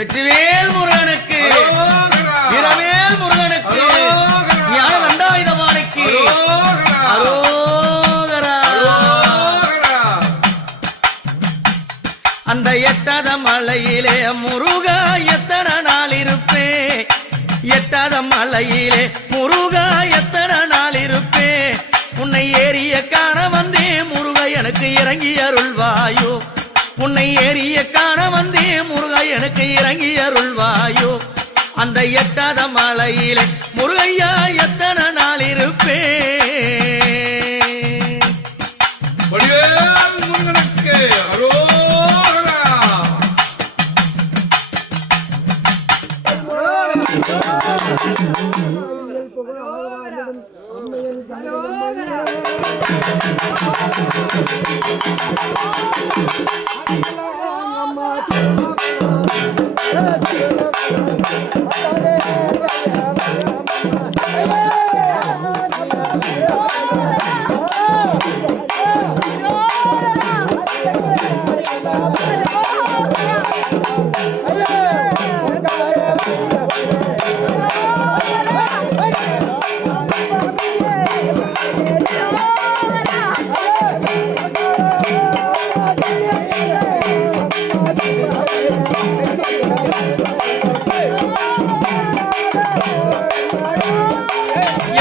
வெற்றிவேல் முருகனுக்கு, இரவேல் முருகனுக்கு, ஞான தண்டாயுதபாணிக்கு அரோகரா. அந்த எட்டாத மலையிலே முருகா எத்தனை நாள் இருப்பேன், எட்டாத மலையிலே முருகா எத்தனை நாள் இருப்பேன். உன்னை ஏறிய காண வந்தே முருகா எனக்கு இறங்கி அருள்வாயோ, உன்னை ஏறிய காண வந்தே முருகா எனக்கு இறங்கி அருள்வாயோ. அந்த எட்டாத மலையிலே முருகையா எத்தனை நாள் இருப்பேன். முருகனுக்கு அரோகரா.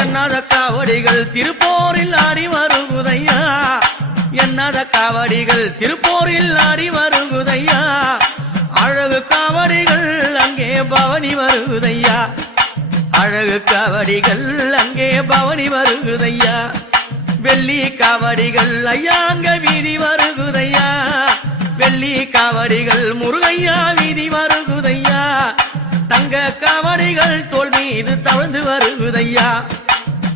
என்னாத காவடிகள் திருப்போரில் ஆடி வருகுதையா, என்னாத காவடிகள் திருப்போரில் ஆடி வருகுதையா. அழகு காவடிகள் அங்கே பவனி வருகுதையா, அழகு காவடிகள் அங்கே பவனி வருகுதையா. வெள்ளி காவடிகள் ஐயா அங்க வீதி வருகுதையா, வெள்ளி காவடிகள் முருகையா வீதி வருகுதையா. தங்க காவடிகள் தோல் மீது தவழ்ந்து வருகுதையா,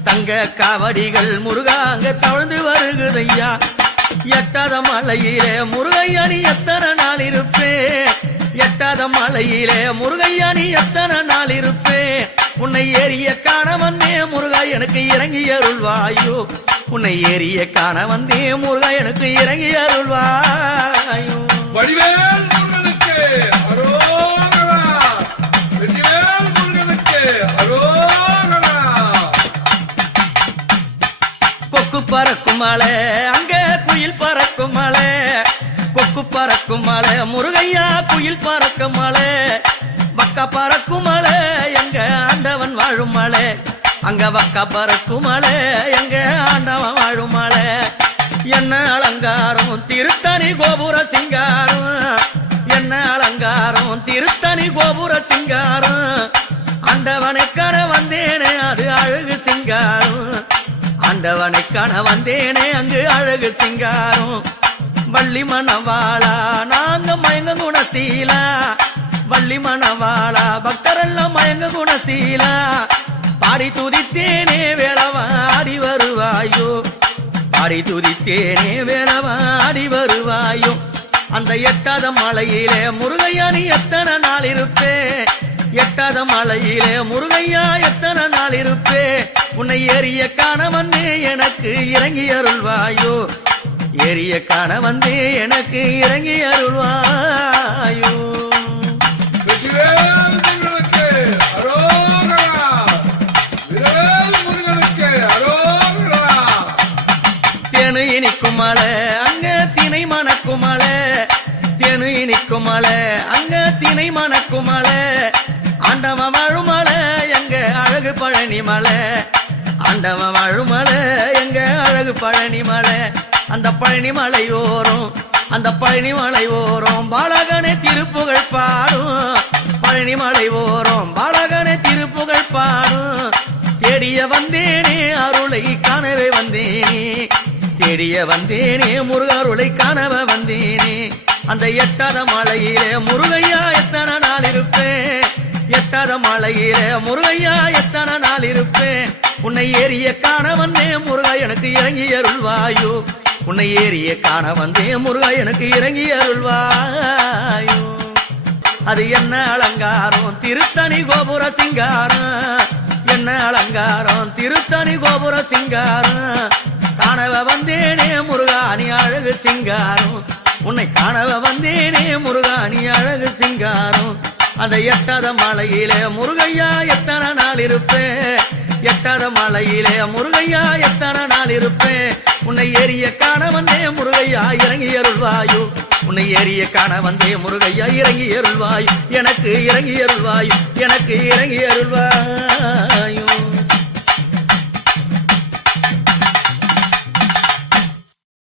தங்க காவடிகள் முருகா அங்க தவழ்ந்து வருகுதையா. எட்டாத மலையிலே முருகையா நீ எத்தனை நாள் இருப்பேன், எட்டாத மலையிலே முருகையா நீ எத்தனை நாள் இருப்பேன். உன்னை ஏறிய காண வந்தே முருகா எனக்கு இறங்கி அருள்வாயோ, உன்னை ஏறிய காண வந்தே முருகா எனக்கு இறங்கி அருள்வாயோ. வடிவேல் முருகனுக்கு அரோகரா. வெற்றிவேல் முருகனுக்கு அரோகரா. கொக்கு பறக்கும் மலை அங்க குயில் பறக்கும் மலை, கொக்கு பறக்கும் மலை முருகையா குயில் பறக்கும் மலை. வக்க பறக்கும் மலை எங்க ஆண்டவன் வாழும் மலை, அங்க வக்க பறக்கும் மலை எங்க ஆண்டவன் வாழும் மலை. என்ன அலங்காரம் திருத்தணி கோபுர சிங்காரம், என்ன அலங்காரம் திருத்தணி கோபுர சிங்காரம். ஆண்டவனை காண வந்தேனே அது அழகு சிங்காரம், ஆண்டவனை காண வந்தேனே அங்கு அழகு சிங்காரம். வள்ளி மணவாளா நாங்க மயங்க குணசீலா, வள்ளி மணவாளா பக்தரெல்லாம் மயங்க குணசீலா. பாடி துதித்தேனே வேளவாடி வருவாயோ, பாடி துதித்தேனே வேளவாடி வருவாயோ. அந்த எட்டாத மலையிலே முருகையா நீ எத்தனை நாள் இருப்பேன், எட்டாத மலையிலே முருகையா எத்தனை நாள் இருப்பேன். உன்னை ஏறிய காண வந்தே எனக்கு இறங்கி அருள்வாயோ, ஏறிய காண வந்தே எனக்கு இறங்கி அருள்வாயோ. வெற்றிவேல் முருகனுக்கு அரோகரா. வீரவேல் முருகனுக்கு அரோகரா. தேனு இனிக்கும் மலை அங்க தினை மணக்கும் மலை, தேனு இனிக்கும் மலை அங்க தினை மணக்கும் மலை. ஆண்டவன் வாழும் மலை எங்க அழகு பழனி மலை, ஆண்டவன் வாழும் மலை எங்க அழகு பழனி மலை. அந்த பழனி மலை ஓரம், அந்த பழனி மலை ஓரம் பாலகனே திருப்புகழ் பாடும், பழனி மலை ஓரம் பாலகனே திருப்புகழ் பாடும். தேடிய வந்தேனே அருளை காணவே வந்தேனே, தேடிய வந்தேனே முருகருளை காணவ வந்தேனே. அந்த எட்டாத மலையிலே முருகையா எத்தனை நாள் இருப்பேன், எட்டாத மலையிலே முருகையா எத்தனை நாள் இருப்பேன். உன்னை ஏறிய காண வந்தே முருகா எனக்கு இறங்கி அருள்வாயோ, உன்னை ஏறிய காண வந்தே முருகா எனக்கு இறங்கி அருள்வாயோ. அது என்ன அலங்காரம் திருத்தணி கோபுர சிங்காரம், என்ன அலங்காரம் திருத்தணி கோபுர சிங்காரம். காணவ வந்தேனே முருகாணி அழகு சிங்காரம், உன்னை காணவ வந்தேனே முருகாணி அழகு சிங்காரம். அந்த எட்டாத மலையிலே முருகையா எத்தனை நாள் இருப்பேன் எட்டாத மலையிலே முருகையா எத்தனை நாள் இருப்பேன் உன்னை ஏறிய காண வந்தே முருகையா இறங்கி அருள்வாயு உன்னை ஏறிய காண வந்தே முருகையா இறங்கி அருள்வாயு எனக்கு இறங்கி அருள்வாயு எனக்கு இறங்கி அருள்வாயு